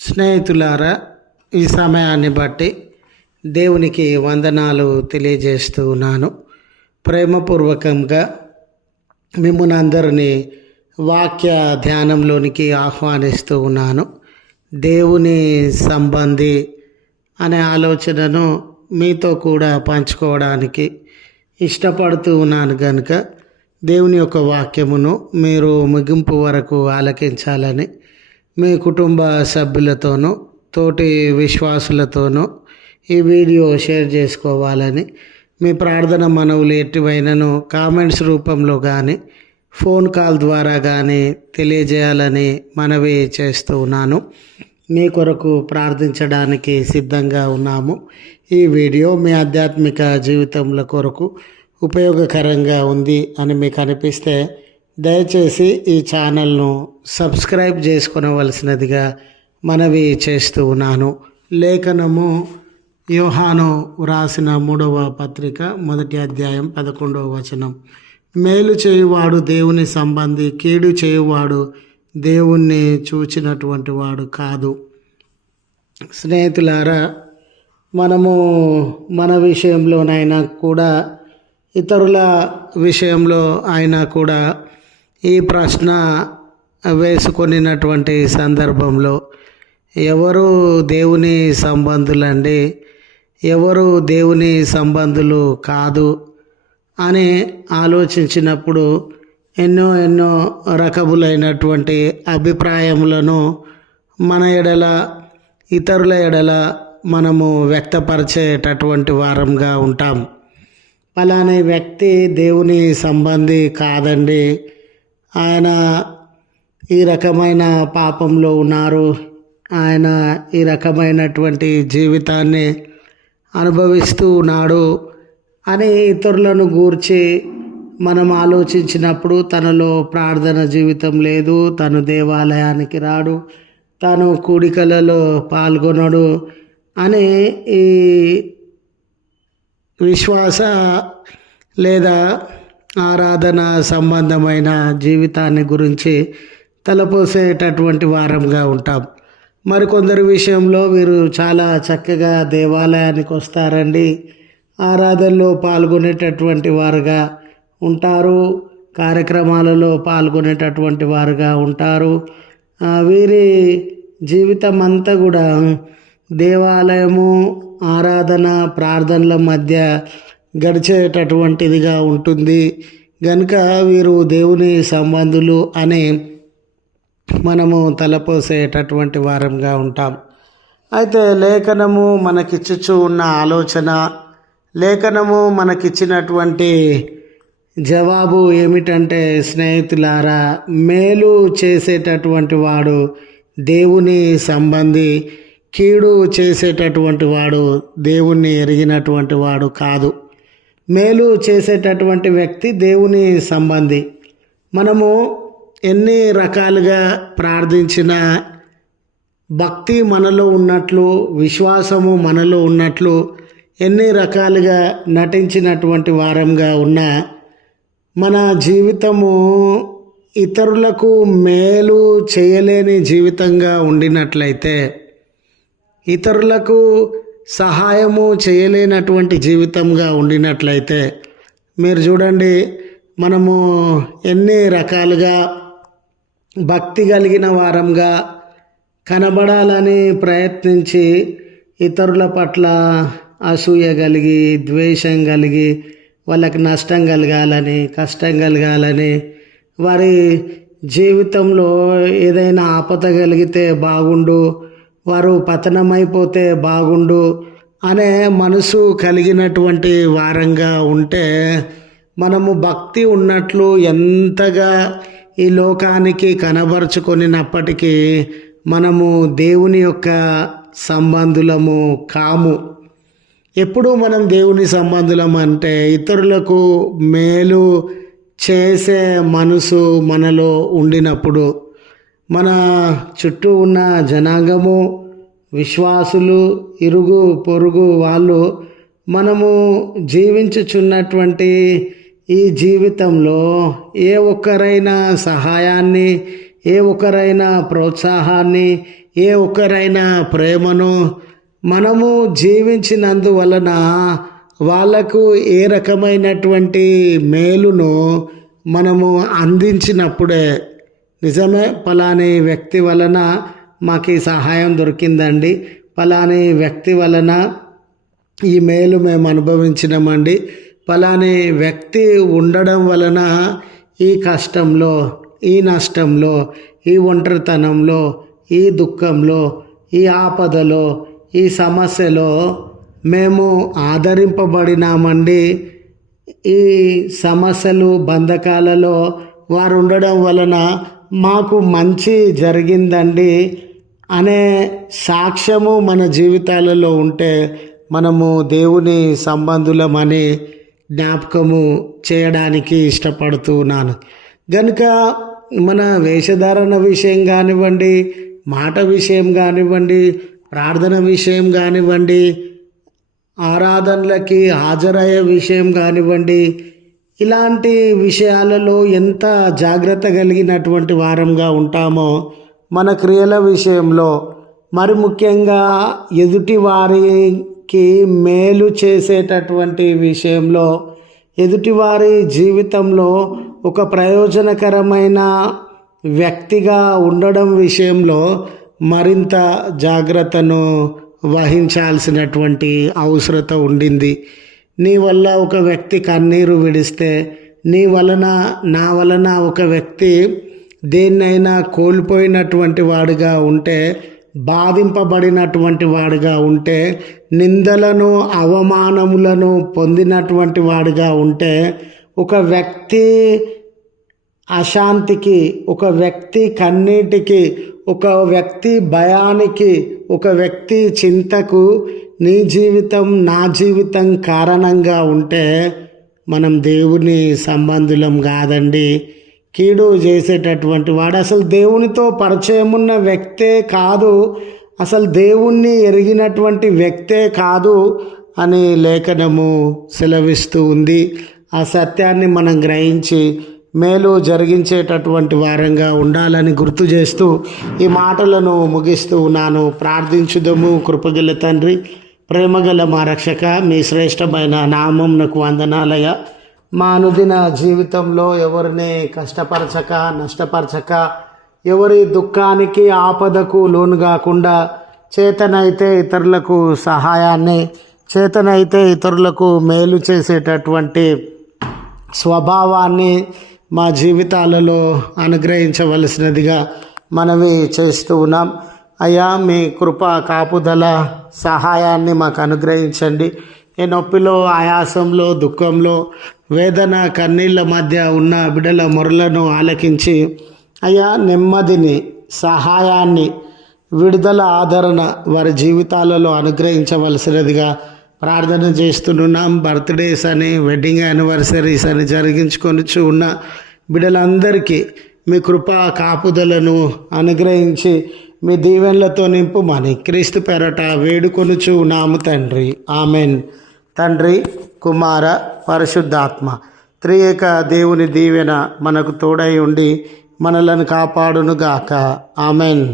స్నేహితులారా, ఈ సమయాన్ని బట్టి దేవునికి వందనాలు తెలియజేస్తూ ఉన్నాను. ప్రేమపూర్వకంగా మిమ్మల్ని అందరినీ వాక్య ధ్యానంలోనికి ఆహ్వానిస్తూ ఉన్నాను. దేవుని సంబంధి అనే ఆలోచనను మీతో కూడా పంచుకోవడానికి ఇష్టపడుతూ ఉన్నాను కనుక దేవుని యొక్క వాక్యమును మీరు ముగింపు వరకు ఆలకించాలని మీ కుటుంబ సభ్యులతోనూ తోటి విశ్వాసులతోనూ ఈ వీడియో షేర్ చేసుకోవాలని మీ ప్రార్థన మనవులు ఎటువైనను కామెంట్స్ రూపంలో కానీ ఫోన్ కాల్ ద్వారా కానీ తెలియజేయాలని మనవి చేస్తూ ఉన్నాను. మీ కొరకు ప్రార్థించడానికి సిద్ధంగా ఉన్నాము. ఈ వీడియో మీ ఆధ్యాత్మిక జీవితంలో కొరకు ఉపయోగకరంగా ఉంది అని మీకు అనిపిస్తే దయచేసి ఈ ఛానల్ను సబ్స్క్రైబ్ చేసుకొనవలసినదిగా మనవి చేస్తూ ఉన్నాను. లేఖనము యోహాను వ్రాసిన 3వ పత్రిక 1వ అధ్యాయం 11వ వచనం. మేలు చేయువాడు దేవుని సంబంధి, కీడు చేయువాడు దేవుణ్ణి చూచినటువంటి వాడు కాదు. స్నేహితులారా, మనము మన విషయంలోనైనా కూడా ఇతరుల విషయంలో అయినా కూడా ఈ ప్రశ్న వేసుకొనినటువంటి సందర్భంలో ఎవరు దేవుని సంబంధులండి, ఎవరు దేవుని సంబంధులు కాదు అని ఆలోచించినప్పుడు ఎన్నో రకములైనటువంటి అభిప్రాయములను మన ఎడల ఇతరుల ఎడల మనము వ్యక్తపరిచేటటువంటి వారంగా ఉంటాం. అలానే వ్యక్తి దేవుని సంబంధి కాదండి, ఆయన ఈ రకమైన పాపంలో ఉన్నారు, ఆయన ఈ రకమైనటువంటి జీవితాన్ని అనుభవిస్తూ ఉన్నాడు అని ఇతరులను గూర్చి మనం ఆలోచించినప్పుడు తనలో ప్రార్థన జీవితం లేదు, తను దేవాలయానికి రాడు, తాను కూడికలలో పాల్గొనడు అని ఈ విశ్వాస లేదా ఆరాధన సంబంధమైన జీవితాన్ని గురించి తలపోసేటటువంటి వారంగా ఉంటాం. మరికొందరి విషయంలో వీరు చాలా చక్కగా దేవాలయానికి వస్తారండి, ఆరాధనలో పాల్గొనేటటువంటి వారుగా ఉంటారు, కార్యక్రమాలలో పాల్గొనేటటువంటి వారుగా ఉంటారు. వీరి జీవితం అంతా కూడా దేవాలయము, ఆరాధన, ప్రార్థనల మధ్య గడిచేటటువంటిదిగా ఉంటుంది. కనుక వీరు దేవుని సంబంధులు అని మనము తలపోసేటటువంటి వారంగా ఉంటాం. అయితే లేఖనము మనకిచ్చుచూ ఉన్న ఆలోచన, లేఖనము మనకిచ్చినటువంటి జవాబు ఏమిటంటే, స్నేహితులారా, మేలు చేసేటటువంటి వాడు దేవుని సంబంధి, కీడు చేసేటటువంటి వాడు దేవుణ్ణి ఎరిగినటువంటి వాడు కాదు. మేలు చేసేటటువంటి వ్యక్తి దేవుని సంబంధి. మనము ఎన్ని రకాలుగా ప్రార్థించినా భక్తి మనలో ఉన్నట్లు, విశ్వాసము మనలో ఉన్నట్లు ఎన్ని రకాలుగా నటించినటువంటి వారంగా ఉన్నా మన జీవితము ఇతరులకు మేలు చేయలేని జీవితంగా ఉండినట్లయితే, ఇతరులకు సహాయము చేయలేనటువంటి జీవితంగా ఉండినట్లయితే, మీరు చూడండి, మనము ఎన్ని రకాలుగా భక్తి కలిగిన వారంగా కనబడాలని ప్రయత్నించి ఇతరుల పట్ల అసూయ కలిగి, ద్వేషం కలిగి, వాళ్ళకి నష్టం కలగాలని, కష్టం కలగాలని, వారి జీవితంలో ఏదైనా ఆపద కలిగితే బాగుండు, వారు పతనమైపోతే బాగుండు అనే మనసు కలిగినటువంటి వారంగా ఉంటే మనము భక్తి ఉన్నట్లు ఎంతగా ఈ లోకానికి కనబరుచుకొనినప్పటికీ మనము దేవుని యొక్క సంబంధులము కాము. ఎప్పుడు మనం దేవుని సంబంధులం అంటే ఇతరులకు మేలు చేసే మనసు మనలో ఉండినప్పుడు, మన చుట్టూ ఉన్న జనాంగము, విశ్వాసులు, ఇరుగు పొరుగు వాళ్ళు మనము జీవించుచున్నటువంటి ఈ జీవితంలో ఏ ఒక్కరైనా సహాయాన్ని, ఏ ఒక్కరైనా ప్రోత్సాహాన్ని, ఏ ఒక్కరైనా ప్రేమను మనము జీవించినందువలన వాళ్ళకు ఏ రకమైనటువంటి మేలును మనము అందించినప్పుడే నిజమే పలాని వ్యక్తి వలన మాకు ఈ సహాయం దొరికిందండి, పలాని వ్యక్తి వలన ఈ మేలు మేము అనుభవించినామండి, పలాని వ్యక్తి ఉండడం వలన ఈ కష్టంలో, ఈ నష్టంలో, ఈ ఒంటరితనంలో, ఈ దుఃఖంలో, ఈ ఆపదలో, ఈ సమస్యలో మేము ఆదరింపబడినామండి, ఈ సమస్యలు బంధకాలలో వారు ఉండడం వలన మాకు మంచి జరిగిందండి అనే సాక్ష్యము మన జీవితాలలో ఉంటే మనము దేవుని సంబంధులమని జ్ఞాపకము చేయడానికి ఇష్టపడుతున్నాను. కనుక మన వేషధారణ విషయం కానివ్వండి, మాట విషయం కానివ్వండి, ప్రార్థన విషయం కానివ్వండి, ఆరాధనలకి హాజరయ్యే విషయం కానివ్వండి, ఇలాంటి విషయాలలో ఎంత జాగ్రత్త కలిగినటువంటి వారంగా ఉంటామో మన క్రియల విషయంలో, మరి ముఖ్యంగా ఎదుటి వారికి మేలు చేసేటటువంటి విషయంలో, ఎదుటివారి జీవితంలో ఒక ప్రయోజనకరమైన వ్యక్తిగా ఉండడం విషయంలో మరింత జాగ్రత్తను వహించాల్సినటువంటి అవసరత ఉండింది. నీ వల్ల ఒక వ్యక్తి కన్నీరు విడిస్తే, నీ వలన నా వలన ఒక వ్యక్తి దేన్నైనా కోల్పోయినటువంటి వాడుగా ఉంటే, బాధింపబడినటువంటి వాడుగా ఉంటే, నిందలను అవమానములను పొందినటువంటి వాడుగా ఉంటే, ఒక వ్యక్తి అశాంతికి, ఒక వ్యక్తి కన్నీటికి, ఒక వ్యక్తి భయానికి, ఒక వ్యక్తి చింతకు నీ జీవితం నా జీవితం కారణంగా ఉంటే మనం దేవుని సంబంధులం కాదండి. కీడు చేసేటటువంటి వాడు అసలు దేవునితో పరిచయం ఉన్న వ్యక్తే కాదు, అసలు దేవుణ్ణి ఎరిగినటువంటి వ్యక్తే కాదు అని లేఖనము సెలవిస్తూ ఉంది. ఆ సత్యాన్ని మనం గ్రహించి మేలు జరిగించేటటువంటి వారంగా ఉండాలని గుర్తు చేస్తూ ఈ మాటలను ముగిస్తూ ఉన్నాను. ప్రార్థించుదము. కృపగల తండ్రి, ప్రేమగల మా రక్షక, మీ శ్రేష్టమైన నామమునకు వందనాలయ. మా అనుదిన జీవితంలో ఎవరిని కష్టపరచక, నష్టపరచక, ఎవరి దుఃఖానికి ఆపదకు లోను కాకుండా, చేతనైతే ఇతరులకు సహాయాన్ని, చేతనైతే ఇతరులకు మేలు చేసేటటువంటి స్వభావాన్ని మా జీవితాలలో అనుగ్రహించవలసినదిగా మనవి చేస్తూ ఉన్నాం. అయ్యా, మీ కృప, కాపుదల, సహాయాన్ని మాకు అనుగ్రహించండి. ఈ నొప్పిలో, ఆయాసంలో, దుఃఖంలో, వేదన, కన్నీళ్ళ మధ్య ఉన్న బిడ్డల మొరలను ఆలకించి అయ్యా నెమ్మదిని, సహాయాన్ని, విడుదల, ఆదరణ వారి జీవితాలలో అనుగ్రహించవలసినదిగా ప్రార్థన చేస్తున్నాం. బర్త్డేస్ అని, వెడ్డింగ్ యానివర్సరీస్ అని జరిగించుకొనిచు ఉన్న బిడ్డలందరికీ మీ కృప, కాపుదలను అనుగ్రహించి మీ దీవెనలతో నింపుమని క్రీస్తు పేరట వేడుకొనుచు ఉన్నాము తండ్రి. ఆమెన్. తండ్రి, కుమార, పరిశుద్ధాత్మ త్రియేక దేవుని దీవెన మనకు తోడై ఉండి మనలను కాపాడునుగాక. ఆమెన్.